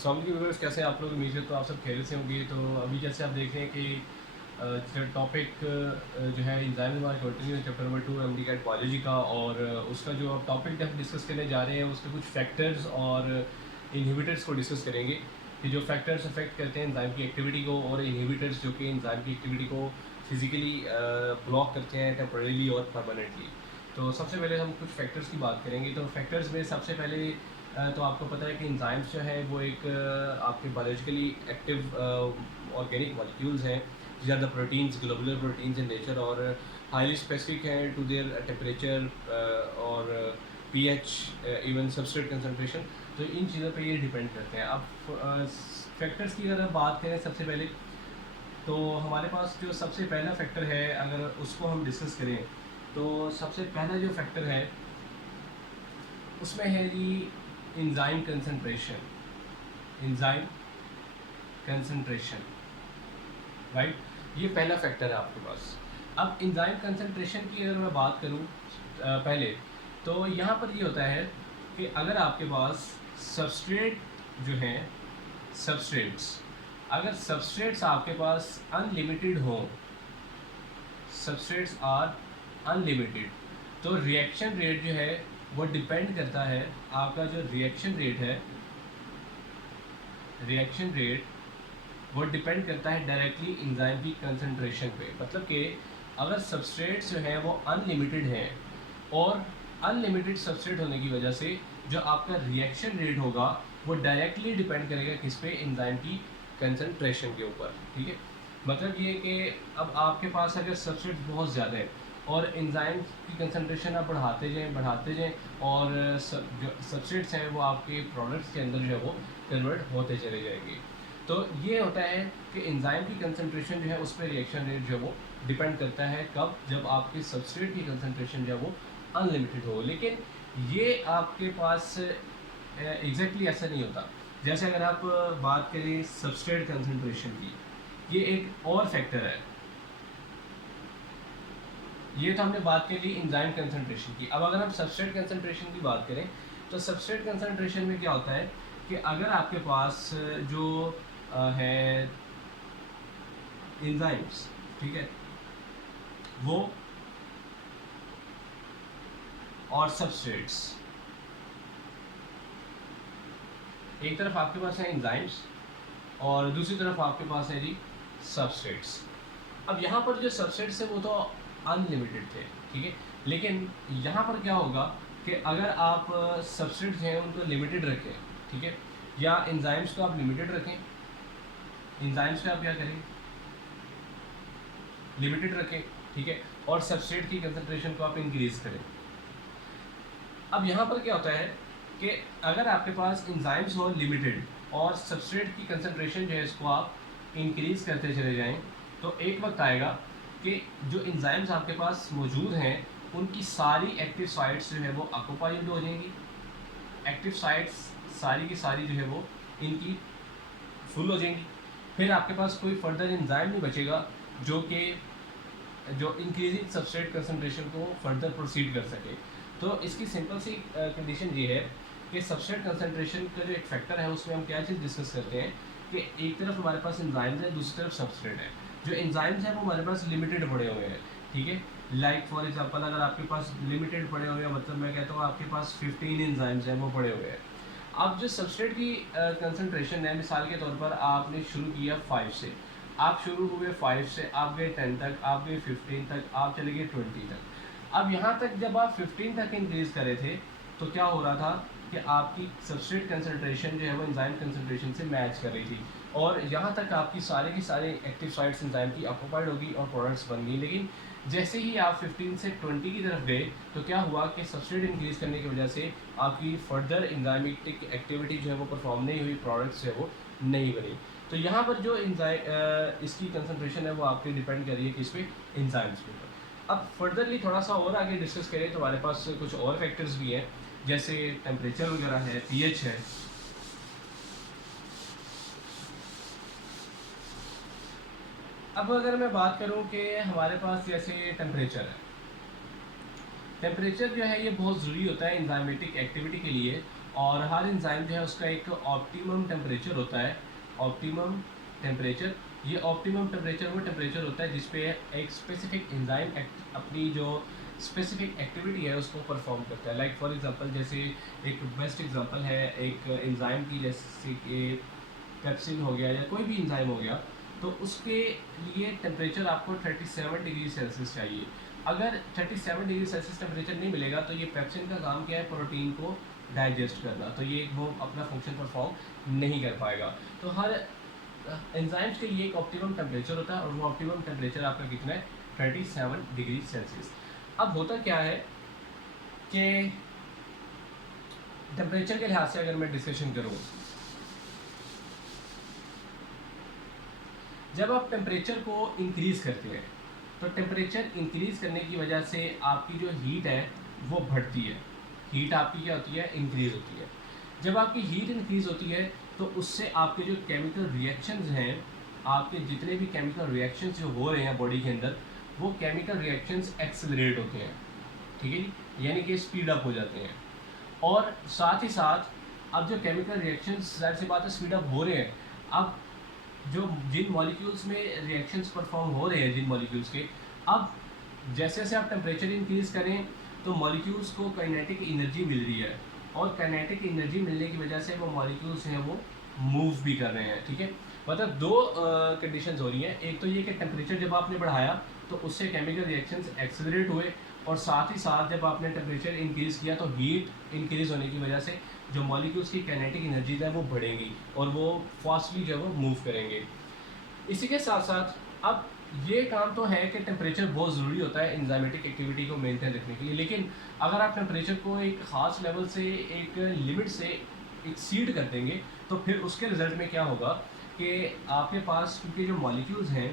अस्सलाम वालेकुम व्यूअर्स, कैसे हैं आप लोग? उम्मीद है तो आप सब खैरियत से होंगे। तो अभी जैसे आप देख रहे हैं कि जो टॉपिक जो है एंजाइम हमारा कंटिन्यू है, chapter number 2 MDCAT biology का। और उसका जो अब टॉपिक हम डिस्कस करने जा रहे हैं उसके कुछ फैक्टर्स और इनहिबिटर्स को डिस्कस करेंगे कि जो फैक्टर्स अफेक्ट करते हैं एंजाइम की एक्टिविटी को, और इनहिबिटर्स जो कि एंजाइम की एक्टिविटी को फिजिकली ब्लॉक करते हैं टेम्परेली और परमानेंटली। तो सबसे पहले हम कुछ फैक्टर्स की बात करेंगे। तो फैक्टर्स में सबसे पहले तो आपको पता है कि एंजाइम्स जो है वो एक आपके बायोलॉजिकली एक्टिव ऑर्गेनिक मॉलिक्यूल्स हैं। These are the proteins, globular proteins in nature, और हाईली स्पेसिफिक हैं टू देयर टेम्परेचर और पीएच, इवन सबस्ट्रेट कंसंट्रेशन। तो इन चीज़ों पे ये डिपेंड करते हैं। अब फैक्टर्स की अगर हम बात करें सबसे पहले, तो हमारे पास जो सबसे पहला फैक्टर है अगर उसको हम डिस्कस करें, तो सबसे पहला जो फैक्टर है उसमें है जी enzyme concentration. Enzyme concentration, right, ये पहला फैक्टर है आपके पास। अब एंजाइम कंसंट्रेशन की अगर मैं बात करूं पहले, तो यहाँ पर ये होता है कि अगर आपके पास सबस्ट्रेट जो हैं, सबस्ट्रेट्स, अगर सबस्ट्रेट्स आपके पास अनलिमिटेड हों, सबस्ट्रेट्स आर अनलिमिटेड, तो रिएक्शन रेट जो है वो डिपेंड करता है, आपका जो रिएक्शन रेट है, रिएक्शन रेट वो डिपेंड करता है डायरेक्टली एंजाइम की कंसंट्रेशन पे। मतलब कि अगर सबस्ट्रेट्स जो हैं वो अनलिमिटेड हैं, और अनलिमिटेड सबस्ट्रेट होने की वजह से जो आपका रिएक्शन रेट होगा वो डायरेक्टली डिपेंड करेगा किस पे, एंजाइम की कंसंट्रेशन के ऊपर। ठीक है, मतलब ये कि अब आपके पास अगर सबस्ट्रेट बहुत ज़्यादा है और एंजाइम की कंसंट्रेशन आप बढ़ाते जाएं, और जो सबस्ट्रेट्स हैं वो आपके प्रोडक्ट्स के अंदर जो है वो कन्वर्ट होते चले जाएंगे। तो ये होता है कि एंजाइम की कंसंट्रेशन जो है उस पर रिएक्शन रेट जो है वो डिपेंड करता है, कब, जब आपके सबस्ट्रेट की कंसंट्रेशन जो है वो अनलिमिटेड हो। लेकिन ये आपके पास एग्जैक्टली ऐसा नहीं होता। जैसे अगर आप बात करें सबस्ट्रेट कंसंट्रेशन की, ये एक और फैक्टर है। ये तो हमने बात कर ली एंजाइम कंसंट्रेशन की। अब अगर हम सबस्ट्रेट कंसंट्रेशन की बात करें, तो सबस्ट्रेट कंसंट्रेशन में क्या होता है कि अगर आपके पास जो है एंजाइम्स, ठीक है, वो और सबस्ट्रेट्स, एक तरफ आपके पास है एंजाइम्स और दूसरी तरफ आपके पास है जी सबस्ट्रेट्स। अब यहाँ पर जो सबस्ट्रेट्स है वो तो अनलिमिटेड थे, ठीक है, लेकिन यहाँ पर क्या होगा कि अगर आप सबस्ट्रेट्स हैं उनको लिमिटेड रखें, ठीक है, या एंजाइम्स को आप लिमिटेड रखें, एंजाइम्स का आप क्या करें, लिमिटेड रखें, ठीक है, और सबस्ट्रेट की कंसंट्रेशन को आप इंक्रीज करें। अब यहाँ पर क्या होता है कि अगर आपके पास एंजाइम्स हो लिमिटेड और सबस्ट्रेट की कंसंट्रेशन जो है इसको आप इंक्रीज करते चले जाएं, तो एक वक्त आएगा कि जो एंजाइम्स आपके पास मौजूद हैं उनकी सारी एक्टिव साइट्स जो है वो ऑक्यूपाइड हो जाएंगी। एक्टिव साइट्स सारी की सारी जो है वो इनकी फुल हो जाएंगी। फिर आपके पास कोई फर्दर एंजाइम नहीं बचेगा जो इंक्रीजिंग सबस्ट्रेट कंसंट्रेशन को फर्दर प्रोसीड कर सके। तो इसकी सिंपल सी कंडीशन ये है कि सबस्ट्रेट कंसंट्रेशन का जो एक फैक्टर है उसमें हम क्या चीज़ डिस्कस करते हैं कि एक तरफ हमारे पास एंजाइम्स है, दूसरी तरफ सबस्ट्रेट है। जो एंजाइम्स हैं वो हमारे पास लिमिटेड पड़े हुए हैं, ठीक है, लाइक फॉर एग्जांपल अगर आपके पास लिमिटेड पड़े हुए हैं, मतलब मैं कहता हूँ आपके पास 15 एंजाइम्स हैं वो पड़े हुए हैं। अब जो सबस्ट्रेट की कंसंट्रेशन है, मिसाल के तौर पर आपने शुरू किया 5 से, आप शुरू हुए 5 से, आप गए 10 तक, आप गए 15 तक, आप चले गए 20 तक। अब यहाँ तक जब आप 15 तक इंक्रीज करे थे तो क्या हो रहा था कि आपकी सबस्ट्रेट कंसंट्रेशन जो है वो एंजाइम कंसंट्रेशन से मैच कर रही थी, और यहाँ तक आपकी सारे की सारे एक्टिव साइट्स एंजाइम की ऑक्यूपाइड होगी और प्रोडक्ट्स बन गई। लेकिन जैसे ही आप 15 से 20 की तरफ गए तो क्या हुआ कि सबस्ट्रेट इंक्रीज करने की वजह से आपकी फर्दर एंजाइमेटिक एक्टिविटी जो है वो परफॉर्म नहीं हुई, प्रोडक्ट्स जो है वो नहीं बनी। तो यहाँ पर जो इसकी कंसंट्रेशन है वो आपकी डिपेंड कर रही है किस पे, एंजाइम्स के ऊपर। अब फर्दरली थोड़ा सा और आगे डिस्कस करें तो हमारे पास कुछ और फैक्टर्स भी हैं, जैसे टेम्परेचर वगैरह है, पीएच है। अब अगर मैं बात करूं कि हमारे पास जैसे टेम्परेचर है, टेम्परेचर जो है ये बहुत ज़रूरी होता है एंजाइमेटिक एक्टिविटी के लिए। और हर एंजाइम जो है उसका एक ऑप्टिमम टेम्परेचर होता है। ऑप्टिमम टेम्परेचर, ये ऑप्टिमम टेम्परेचर वो टेम्परेचर होता है जिस पे एक स्पेसिफिक एंजाइम अपनी जो स्पेसिफिक एक्टिविटी है उसको परफॉर्म करता है। लाइक फॉर एग्जांपल, जैसे एक बेस्ट एग्जांपल है एक एंजाइम की, जैसे कि पेप्सिन हो गया या कोई भी एंजाइम हो गया, तो उसके लिए टेम्परेचर आपको 37 डिग्री सेल्सियस चाहिए। अगर 37 डिग्री सेल्सियस टेम्परेचर नहीं मिलेगा तो ये पेप्सिन का काम क्या है, प्रोटीन को डाइजेस्ट करना, तो ये वो अपना फंक्शन परफॉर्म नहीं कर पाएगा। तो हर एंजाइम्स के लिए एक ऑप्टिमम टेम्परेचर होता है और वो ऑप्टिमम टेम्परेचर आपका कितना है, 37 डिग्री सेल्सियस। अब होता क्या है कि टेम्परेचर के लिहाज से अगर मैं डिस्कशन करूँ, जब आप टेम्परेचर को इंक्रीज़ करते हैं तो टेम्परेचर इंक्रीज़ करने की वजह से आपकी जो हीट है वो बढ़ती है। हीट आपकी क्या होती है, इंक्रीज़ होती है। जब आपकी हीट इंक्रीज़ होती है तो उससे आपके जो केमिकल रिएक्शंस हैं, आपके जितने भी केमिकल रिएक्शंस जो हो रहे हैं बॉडी के अंदर, वो केमिकल रिएक्शंस एक्सेलरेट होते हैं, ठीक है जी, यानी कि स्पीड अप हो जाते हैं। और साथ ही साथ अब जो केमिकल रिएक्शंस, ज़ाहिर सी बात है, स्पीड अप हो रहे हैं, अब जो जिन मॉलिक्यूल्स में रिएक्शंस परफॉर्म हो रहे हैं, जिन मॉलिक्यूल्स के, अब जैसे जैसे आप टेम्परेचर इंक्रीज़ करें तो मॉलिक्यूल्स को काइनेटिक एनर्जी मिल रही है, और काइनेटिक एनर्जी मिलने की वजह से वो मॉलिक्यूल्स हैं वो मूव भी कर रहे हैं, ठीक है। मतलब दो कंडीशंस हो रही हैं। एक तो ये कि टेम्परेचर जब आपने बढ़ाया तो उससे केमिकल रिएक्शंस एक्सेलरेट हुए, और साथ ही साथ जब आपने टेम्परेचर इंक्रीज़ किया तो हीट इंक्रीज़ होने की वजह से जो मॉलिक्यूल्स की काइनेटिक एनर्जीज है वो बढ़ेंगी और वो फास्टली जो है वो मूव करेंगे। इसी के साथ साथ अब ये काम तो है कि टेम्परेचर बहुत ज़रूरी होता है एंजाइमेटिक एक्टिविटी को मेंटेन रखने के लिए, लेकिन अगर आप टेम्परेचर को एक ख़ास लेवल से, एक लिमिट से एक्सीड कर देंगे तो फिर उसके रिजल्ट में क्या होगा कि आपके पास, क्योंकि जो मॉलिक्यूल्स हैं,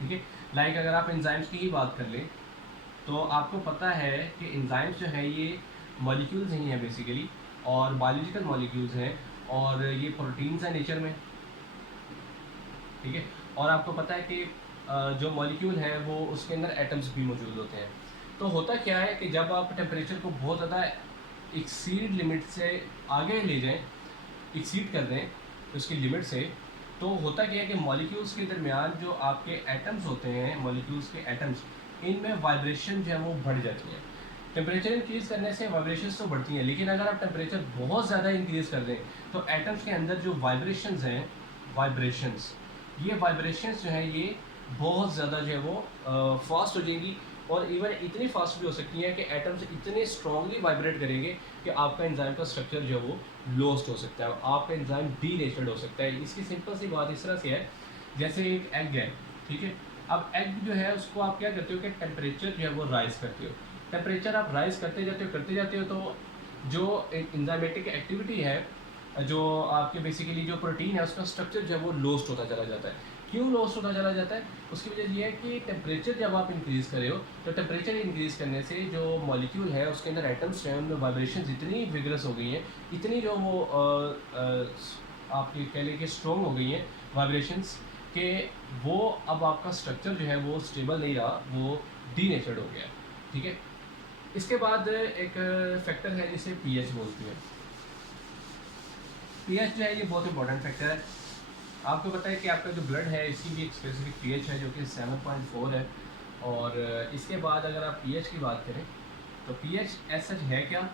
ठीक है, लाइक अगर आप एंजाइम्स की ही बात कर लें तो आपको पता है कि एंजाइम्स जो हैं ये मॉलिक्यूल्स ही हैं बेसिकली, और बायोलॉजिकल मॉलिक्यूल्स हैं, और ये प्रोटीन्स हैं नेचर में, ठीक है। और आपको पता है कि जो मॉलिक्यूल है वो उसके अंदर एटम्स भी मौजूद होते हैं। तो होता क्या है कि जब आप टेम्परेचर को बहुत ज़्यादा एक्सीड लिमिट से आगे ले जाएं, एक्सीड कर दें उसकी लिमिट से, तो होता क्या है कि मॉलिक्यूल्स के दरमियान जो आपके एटम्स होते हैं, मॉलिक्यूल्स के एटम्स, इनमें वाइब्रेशन जो है वो बढ़ जाती है। टेम्परेचर इंक्रीज़ करने से वाइब्रेशंस तो बढ़ती हैं, लेकिन अगर आप टेम्परेचर बहुत ज़्यादा इंक्रीज़ कर दें तो एटम्स के अंदर जो वाइब्रेशंस हैं, वाइब्रेशंस, ये वाइब्रेशंस जो है ये बहुत ज़्यादा जो है वो फास्ट हो जाएगी, और इवन इतनी फास्ट भी हो सकती है कि एटम्स इतने स्ट्रांगली वाइब्रेट करेंगे कि आपका एंजाइम का स्ट्रक्चर जो है वो लॉस्ट हो सकता है, आपका एंजाइम डीनेचर्ड हो सकता है। इसकी सिंपल सी बात इस तरह से है, जैसे एक एग है, ठीक है। अब एग जो है उसको आप क्या करते हो कि टेम्परेचर जो है वो राइज़ करते हो, टेम्परेचर आप राइज़ करते जाते हो, तो जो एंजाइमेटिक एक्टिविटी है, जो आपके बेसिकली जो प्रोटीन है उसका स्ट्रक्चर जो है वो लॉस्ट होता चला जाता है। क्यों लॉस्ट होता चला जाता है? उसकी वजह ये है कि टेम्परेचर जब आप इंक्रीज़ कर रहे हो तो टेम्परेचर इंक्रीज़ करने से जो मॉलिक्यूल है उसके अंदर एटम्स हैं उनमें वाइब्रेशंस इतनी विगरस हो गई हैं, इतनी जो वो आप ये कह लें कि स्ट्रॉन्ग हो गई हैं वाइब्रेशंस, कि वो अब आपका स्ट्रक्चर जो है वो स्टेबल नहीं रहा, वो डीनेचर्ड हो गया, ठीक है। इसके बाद एक फैक्टर है जिसे पीएच बोलते हैं। पीएच जो है ये बहुत इंपॉर्टेंट फैक्टर है। आपको पता है कि आपका जो ब्लड है इसकी भी एक स्पेसिफिक पीएच है जो कि 7.4 है, और इसके बाद अगर आप पीएच की बात करें तो पीएच एज सच है क्या,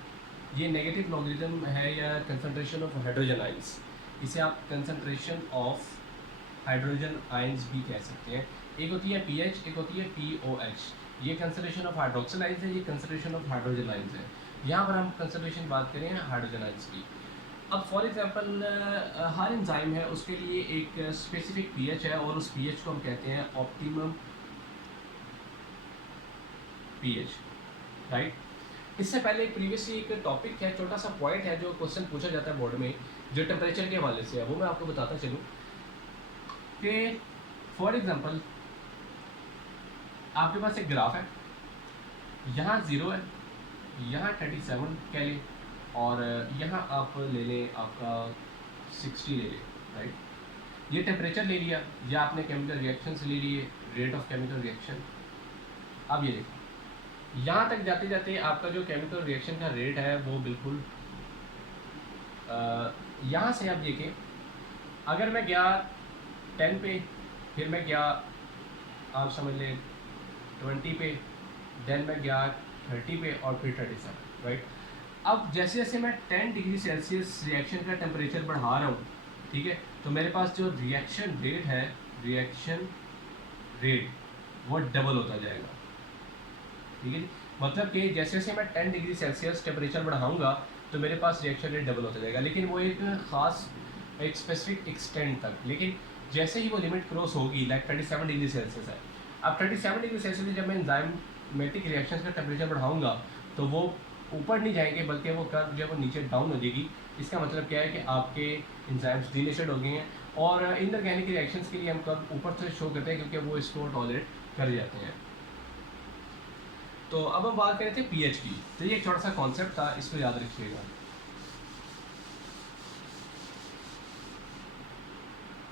ये नेगेटिव लॉगरिथम है या कंसंट्रेशन ऑफ हाइड्रोजन आइंस, इसे आप कंसंट्रेशन ऑफ हाइड्रोजन आइंस भी कह सकते हैं। एक होती है पीएच, एक होती है पीओएच। ये कंसंट्रेशन ऑफ हाइड्रोक्सिल आइंस है, ये कंसंट्रेशन ऑफ हाइड्रोजन आइंस है। यहाँ पर हम कंसंट्रेशन बात करें हाइड्रोजन आइंस की। अब फॉर एग्जांपल हर एंजाइम है उसके लिए एक स्पेसिफिक पीएच है, और उस पीएच को हम कहते हैं ऑप्टिमम पीएच, राइट। इससे पहले एक प्रीवियसली एक टॉपिक है, छोटा सा पॉइंट है जो क्वेश्चन पूछा जाता है बोर्ड में, जो टेम्परेचर के हवाले से है, वो मैं आपको बताता चलूँ कि फॉर एग्जांपल आपके पास एक ग्राफ है, यहाँ 0 है, यहाँ 37 कह लें, और यहाँ आप ले लें आपका 60 ले लें, राइट। ये टेम्परेचर ले लिया, या आपने केमिकल रिएक्शन से ले लिए, रेट ऑफ केमिकल रिएक्शन। अब ये देखो, यहाँ तक जाते जाते आपका जो केमिकल रिएक्शन का रेट है वो बिल्कुल यहाँ से आप देखें, अगर मैं गया 10 पे, फिर मैं गया आप समझ लें 20 पे, देन मैं गया 30 पे और फिर 37, राइट। अब जैसे जैसे मैं 10 डिग्री सेल्सियस रिएक्शन का टेम्परेचर बढ़ा रहा हूँ, ठीक है, तो मेरे पास जो रिएक्शन रेट है, रिएक्शन रेट वो डबल होता जाएगा, ठीक है जी। मतलब कि जैसे जैसे मैं 10 डिग्री सेल्सियस टेम्परेचर बढ़ाऊंगा तो मेरे पास रिएक्शन रेट डबल होता जाएगा, लेकिन वो एक ख़ास एक स्पेसिफिक एक्सटेंट तक। लेकिन जैसे ही वो लिमिट क्रॉस होगी, लाइक 37 डिग्री सेल्सियस है, अब 37 डिग्री सेल्सियस से जब मैं एंजाइमेटिक रिएक्शंस का टेम्परेचर बढ़ाऊंगा तो वो ऊपर नहीं जाएंगे, बल्कि वो कर्व जो है वो नीचे डाउन हो जाएगी। इसका मतलब क्या है कि आपके एंजाइम्स डीनेचर्ड हो गए हैं, और इनऑर्गेनिक रिएक्शंस के लिए हम कर्व ऊपर से शो करते हैं क्योंकि वो इसको टॉलरेट कर जाते हैं। तो अब हम बात कर रहे थे पीएच की, तो ये एक छोटा सा कॉन्सेप्ट था, इसको याद रखिएगा।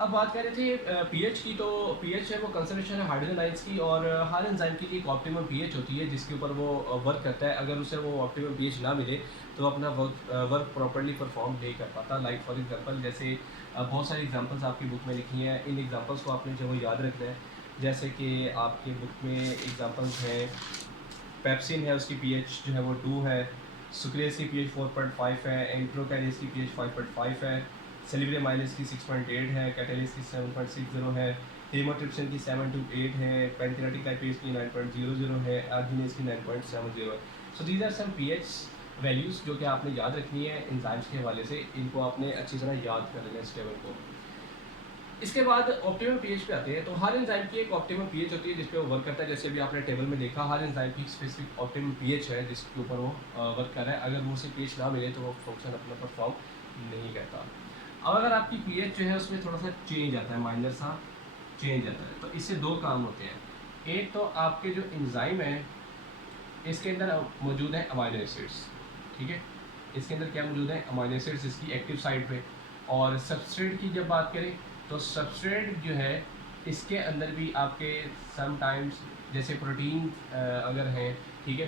अब बात कर रहे थे पीएच की, तो पीएच है वो कंसंट्रेशन है हाइड्रोजन आयंस की, और हर एंजाइम के लिए एक ऑप्टिमम पीएच होती है जिसके ऊपर वो वर्क करता है। अगर उसे वो ऑप्टिमम पीएच ना मिले तो अपना वर्क प्रॉपर्ली परफॉर्म नहीं कर पाता। लाइक फॉर एग्जांपल, जैसे बहुत सारी एग्जांपल्स आपकी बुक में लिखी हैं, इन एग्जांपल्स को आपने जो वो याद रखना है। जैसे कि आपकी बुक में एग्जांपल्स हैं, पेप्सिन है उसकी पीएच जो है वो 2 है, सुक्रेज की पीएच 4.5 है, एंट्रोकैरिस की पीएच 5.5 है, सेलिब्रेमाइलिस की 6.8 है, कैटेलिस की 7.60 है, हेमोट्रिप्सिन की 7 to 8 है, पैंक्रियाटिक लाइपेज की 9.00 है, आर्जिनेज की 9.70 है। So these are some pH values जो कि आपने याद रखनी है एंजाइम्स के हवाले से, इनको आपने अच्छी तरह याद कर लेना इस टेबल को। इसके बाद ऑप्टिमम पीएच पे आते हैं, तो हर एंजाइम की एक ऑप्टिमम पीएच होती है जिस पे वो वर्क करता है। जैसे अभी आपने टेबल में देखा, हर एंजाइम की स्पेसिफिक ऑप्टिमम पीएच है जिसके ऊपर वो वर्क कर रहा है। अगर वो उसे पीएच ना मिले तो वो फंक्शन अपना परफॉर्म नहीं करता। अब अगर आपकी पीएच जो है उसमें थोड़ा सा चेंज आता है, माइनर सा चेंज आता है, तो इससे दो काम होते हैं। एक तो आपके जो एंजाइम है इसके अंदर मौजूद है अमाइनो एसिड्स, ठीक है, इसके अंदर क्या मौजूद है, अमाइनो एसिड्स इसकी एक्टिव साइड पे। और सबस्ट्रेट की जब बात करें तो सबस्ट्रेट जो है इसके अंदर भी आपके समटाइम्स जैसे प्रोटीन अगर हैं, ठीक है,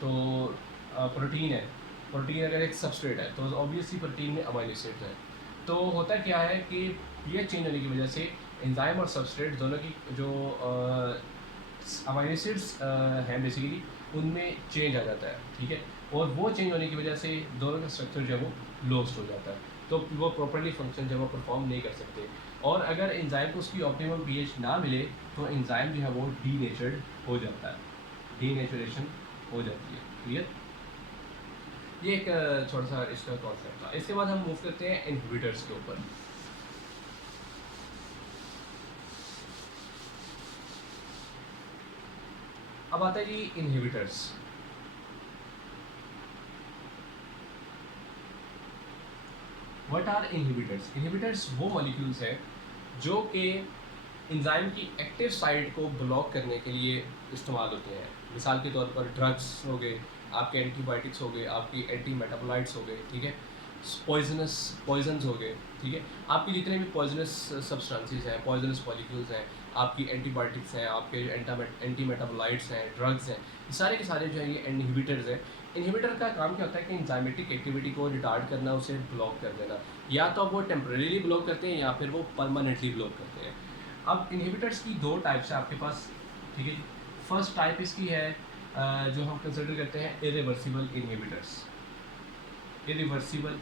तो प्रोटीन है, प्रोटीन अगर एक सबस्ट्रेट है तो ऑब्वियसली प्रोटीन में अमाइनो एसिड्स हैं। तो होता क्या है कि ये चेंज होने की वजह से एंजाइम और सबस्ट्रेट दोनों की जो अमाइनो एसिड्स हैं बेसिकली उनमें चेंज आ जाता है, ठीक है, और वो चेंज होने की वजह से दोनों का स्ट्रक्चर जो है वो लॉस्ट हो जाता है, तो वो प्रॉपर्ली फंक्शन जो है वो परफॉर्म नहीं कर सकते। और अगर एंजाइम को उसकी ऑप्टिमम पीएच ना मिले तो एंजाइम जो है वो डीनेचर्ड हो जाता है, डीनेचुरेशन हो जाती है। क्लियर? ये एक छोटा सा इसका कॉन्सेप्ट था। इसके बाद हम मूव करते हैं इनहिबिटर्स के ऊपर। अब आता है जी inhibitors. What are inhibitors? Inhibitors वो मॉलिक्यूल्स हैं जो कि एंजाइम की एक्टिव साइट को ब्लॉक करने के लिए इस्तेमाल होते हैं। मिसाल के तौर पर ड्रग्स हो गए, आपके एंटीबायोटिक्स हो गए, आपकी एंटी मेटाबोलाइट्स हो गए, ठीक है, पॉइजन्स हो गए, ठीक है, आपकी जितने भी पॉइजनस सब्सटेंसेस हैं, पॉइजनस मॉलिक्यूल्स हैं, आपकी एंटीबायोटिक्स हैं, आपके एंटी मेटाबोलाइट्स हैं, ड्रग्स हैं, ये सारे के सारे जो है ये इनहिबिटर्स हैं। इनहिबिटर का काम क्या होता है कि एंजाइमेटिक एक्टिविटी को रिटार्ड करना, उसे ब्लॉक कर देना। या तो वो टेम्परेरीली ब्लॉक करते हैं या फिर वो परमानेंटली ब्लॉक करते हैं। अब इनहिबिटर्स की दो टाइप्स है आपके पास, ठीक है। फर्स्ट टाइप इसकी है जो हम कंसिडर करते हैं irreversible inhibitors. Irreversible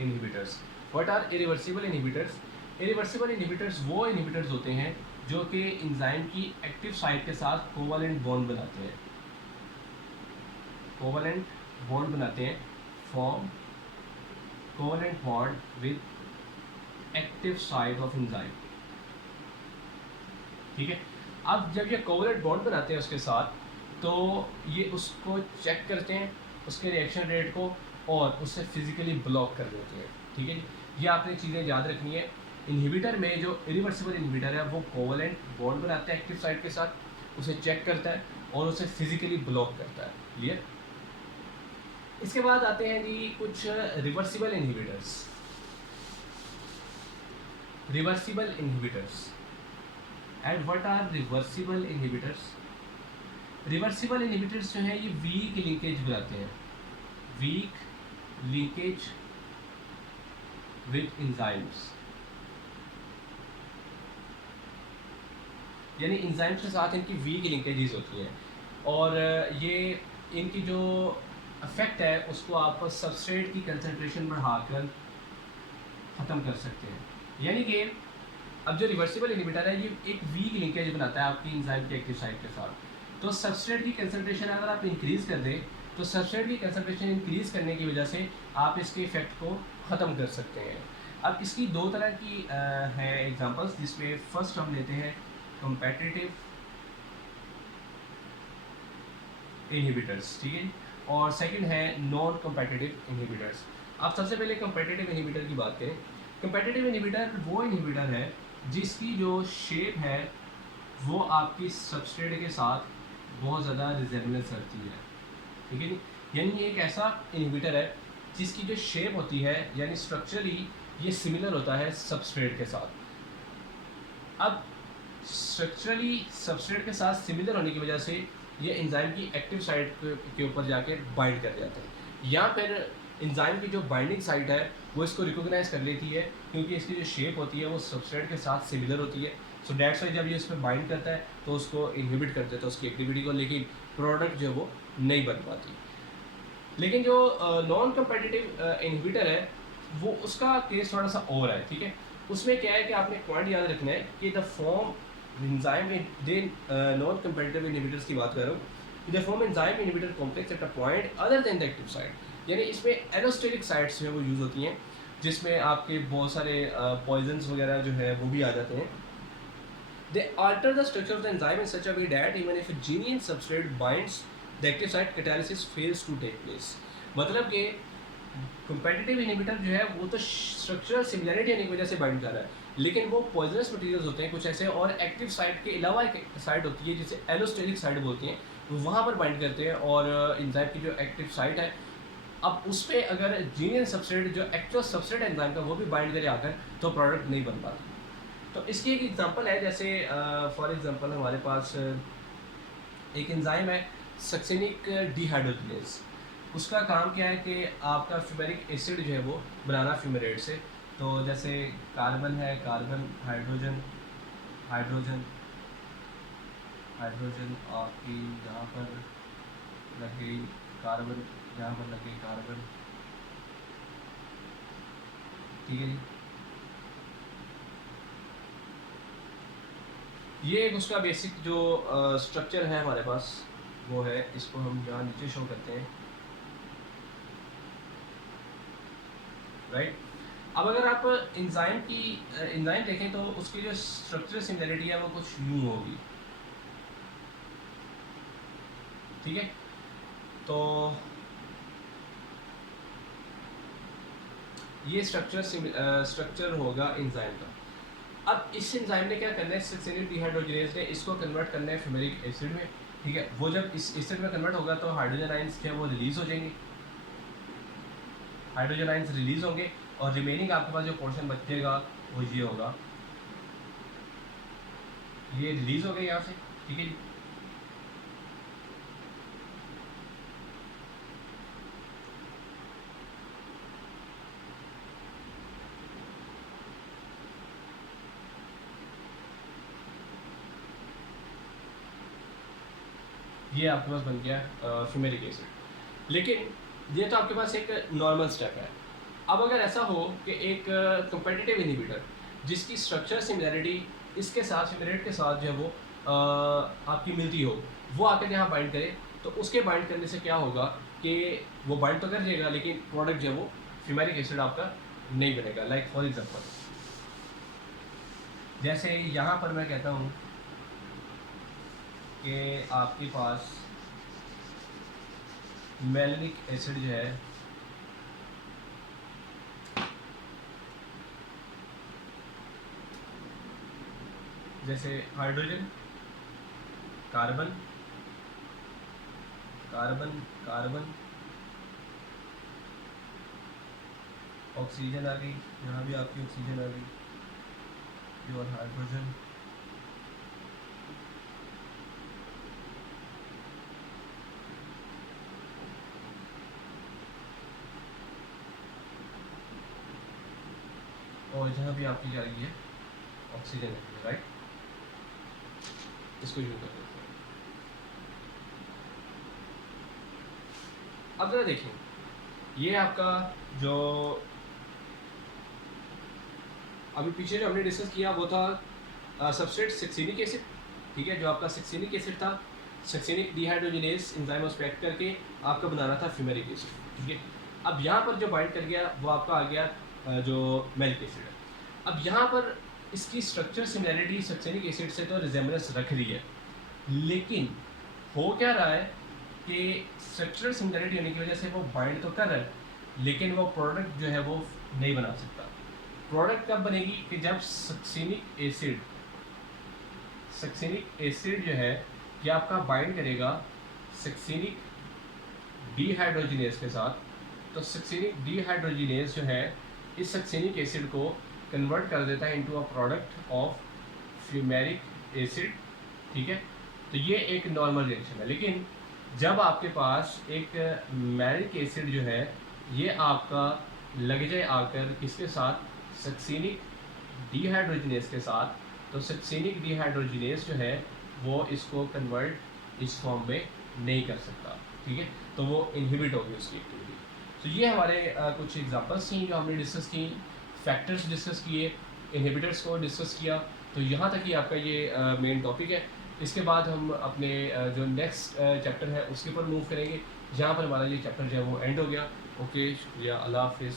inhibitors. What are irreversible inhibitors? Irreversible inhibitors वो इनहिबिटर्स होते हैं जो कि एंजाइम की एक्टिव साइट के साथ कोवलेंट बॉन्ड बनाते हैं, कोवलेंट बॉन्ड बनाते हैं, form covalent bond with active site of enzyme, ठीक है। अब जब ये कोवलेंट बॉन्ड बनाते हैं उसके साथ, तो ये उसको चेक करते हैं, उसके रिएक्शन रेट को, और उससे फिजिकली ब्लॉक कर देते हैं, ठीक है। ये आपने चीज़ें याद रखनी है। इनहिबिटर में जो इरिवर्सिबल इनहिबिटर है वो कोवलेंट बॉन्ड बनाता है एक्टिव साइट के साथ, उसे चेक करता है और उसे फिजिकली ब्लॉक करता है। क्लियर? इसके बाद आते हैं जी कुछ reversible inhibitors. Reversible inhibitors. And what are reversible inhibitors? Reversible inhibitors जो हैं ये वीक लिंकेज बनाते हैं, वीक लिंकेज विद एंजाइम्स, यानी एंजाइम्स के साथ इनकी वीक लिंकेजेस होती हैं, और ये इनकी जो इफेक्ट है उसको आप सबस्ट्रेट की कंसंट्रेशन बढ़ाकर ख़त्म कर सकते हैं। यानी कि अब जो रिवर्सिबल इनहिबिटर है ये एक वीक लिंकेज बनाता है आपकी एंजाइम के एक्टिव साइट के साथ। तो सबस्ट्रेट की कंसंट्रेशन अगर आप इंक्रीज़ कर दें तो सबस्ट्रेट की कंसंट्रेशन इंक्रीज़ करने की वजह से आप इसके इफेक्ट को ख़त्म कर सकते हैं। अब इसकी दो तरह की है एग्जांपल्स, जिसमें फर्स्ट हम लेते हैं कॉम्पिटिटिव इनहिबिटर्स, ठीक है, और सेकंड है नॉन कॉम्पिटिटिव इनहिबिटर्स। आप सबसे पहले कॉम्पिटिटिव इनहिबिटर की बात करें। कॉम्पिटिटिव इनहिबिटर वो इनहिबिटर है जिसकी जो शेप है वो आपकी सबस्ट्रेट के साथ बहुत ज़्यादा रिजेम्बलेंस करती है, ठीक है जी। यानी ये एक ऐसा इनहिबिटर है जिसकी जो शेप होती है यानी स्ट्रक्चरली ये सिमिलर होता है सबस्ट्रेट के साथ। अब स्ट्रक्चरली सबस्ट्रेट के साथ सिमिलर होने की वजह से ये एंजाइम की एक्टिव साइट के ऊपर जाके बाइंड कर जाते हैं, या फिर एंजाइम की जो बाइंडिंग साइट है वो इसको रिकॉग्नाइज कर लेती है क्योंकि इसकी जो शेप होती है वो सबस्ट्रेट के साथ सिमिलर होती है। सो डेट्स वाई जब ये इस पर बाइंड करता है तो उसको इनहिबिट कर देता है उसकी एक्टिविटी को, लेकिन प्रोडक्ट जो है वो नहीं बन पाती। लेकिन जो नॉन कम्पिटिटिव इनहिबिटर है वो उसका केस थोड़ा सा और है, ठीक है। उसमें क्या है कि आपने पॉइंट याद रखना है कि the form enzyme they non competitive inhibitors की बात कर रहा हूँ, the form enzyme inhibitor complex at a point other than the active site, यानी इसमें एलोस्टेरिक साइट्स जो है वो यूज़ होती हैं जिसमें आपके बहुत सारे पॉइजन्स वगैरह जो है वो भी आ जाते हैं। They alter the structure of the enzyme in such a way that even if a gene in substrate binds, the active site catalysis fails to take place. मतलब कि competitive inhibitor जो है वो तो structural similarity होने की वजह से बाइंड कर रहा है, लेकिन वो poisonous materials होते हैं कुछ ऐसे, और एक्टिव साइट के अलावा एक साइट होती है जिसे एलोस्टेरिक साइट बोलती हैं, वो वहाँ पर बाइंड करते हैं, और एंजाइम की जो एक्टिव साइट है अब उस पर अगर जीन सबस्ट्रेट जो एक्चुअल सबस्ट्रेट एंजाइम का वो भी बाइंड करे आकर तो प्रोडक्ट नहीं बन पाता। तो इसकी एक एग्जांपल है, जैसे फॉर एग्जांपल हमारे पास एक एंजाइम है सक्सेनिक डिहाइड्रोजिनेज। उसका काम क्या है कि आपका फ्यूमेरिक एसिड जो है वो बनाना फ्यूमेरेट से। तो जैसे कार्बन है, कार्बन हाइड्रोजन हाइड्रोजन हाइड्रोजन आपकी यहाँ पर लग गई कार्बन, यहाँ पर लग गई कार्बन, ठीक है जी। ये एक उसका बेसिक जो स्ट्रक्चर है हमारे पास वो है, इसको हम यहाँ नीचे शो करते हैं, राइट। अब अगर आप एंजाइम देखें तो उसकी जो स्ट्रक्चरल सिमिलरिटी है वो कुछ यूँ होगी, ठीक है। तो ये स्ट्रक्चर होगा एंजाइम का। अब इस एंजाइम ने क्या करना है, सक्सेनिक डिहाइड्रोजिनेज ने इसको कन्वर्ट करना है फ्यूमेरिक एसिड में, ठीक है। वो जब इस एसिड में कन्वर्ट होगा तो हाइड्रोजन आयंस क्या वो रिलीज हो जाएंगे, हाइड्रोजन आयंस रिलीज होंगे, और रिमेनिंग आपके पास जो पोर्शन बचेगा वो ये होगा, ये रिलीज हो गए यहाँ से, ठीक है जी। ये आपके पास बन गया फ्यूमेरिक एसिड। लेकिन ये तो आपके पास एक नॉर्मल स्टेप है। अब अगर ऐसा हो कि एक कम्पिटिटिव इनहिबिटर जिसकी स्ट्रक्चर सिमिलरिटी इसके साथ फ्यूमेरेट के साथ जो है वो आपकी मिलती हो, वो आकर यहाँ बाइंड करे, तो उसके बाइंड करने से क्या होगा कि वो बाइंड तो कर जाएगा लेकिन प्रोडक्ट जो है वो फ्यूमेरिक एसिड आपका नहीं बनेगा। लाइक फॉर एग्जांपल जैसे यहाँ पर मैं कहता हूँ कि आपके पास मेलिक एसिड जो है जैसे hydrogen carbon carbon carbon oxygen आ गई, यहाँ भी आपकी ऑक्सीजन आ गई, और हाइड्रोजन और जहाँ भी आपकी जा रही है ऑक्सीजन, राइट, इसको यूज कर देते हैं। अब जरा देखें, ये आपका जो अभी पीछे जो हमने डिस्कस किया वो था सबस्ट्रेट सक्सिनिक एसिड, ठीक है, जो आपका सक्सिनिक एसिड था, सक्सिनिक डिहाइड्रोजिनेज एंजाइम एक्सपेक्ट करके आपका बनाना था फ्यूमेरिक एसिड, ठीक है। अब यहाँ पर जो बाइंड कर गया वो आपका आ गया जो मैलिक एसिड है। अब यहाँ पर इसकी स्ट्रक्चर सिमिलैरिटी सक्सिनिक एसिड से तो रिजेम्बलेंस रख रही है, लेकिन हो क्या रहा है कि स्ट्रक्चरल सिमिलैरिटी होने की वजह से वो बाइंड तो कर रहा है, लेकिन वो प्रोडक्ट जो है वो नहीं बना सकता। प्रोडक्ट कब बनेगी कि जब सक्सिनिक एसिड जो है ये आपका बाइंड करेगा सक्सिनिक डिहाइड्रोजिनेज के साथ, तो सक्सिनिक डिहाइड्रोजिनेज जो है इस सक्सिनिक एसिड को कन्वर्ट कर देता है into a product of fumaric acid, ठीक है। तो ये एक नॉर्मल रिएक्शन है, लेकिन जब आपके पास एक मैलिक एसिड जो है ये आपका लग जाए आकर किसके साथ, सक्सिनिक डिहाइड्रोजिनेज के साथ, तो सक्सिनिक डिहाइड्रोजिनेज जो है वो इसको कन्वर्ट इस फॉर्म में नहीं कर सकता, ठीक है, तो वो इनहिबिट होगी उसकी एक्टिविटी। तो ये हमारे कुछ एग्जांपल्स थी जो हमने डिस्कस की, फैक्टर्स डिस्कस किए, इनहिबिटर्स को डिस्कस किया। तो यहाँ तक ही आपका ये मेन टॉपिक है। इसके बाद हम अपने जो नेक्स्ट चैप्टर है उसके ऊपर मूव करेंगे, जहाँ पर हमारा ये चैप्टर जो है वो एंड हो गया। ओके, शुक्रिया, अल्लाह हाफिज़।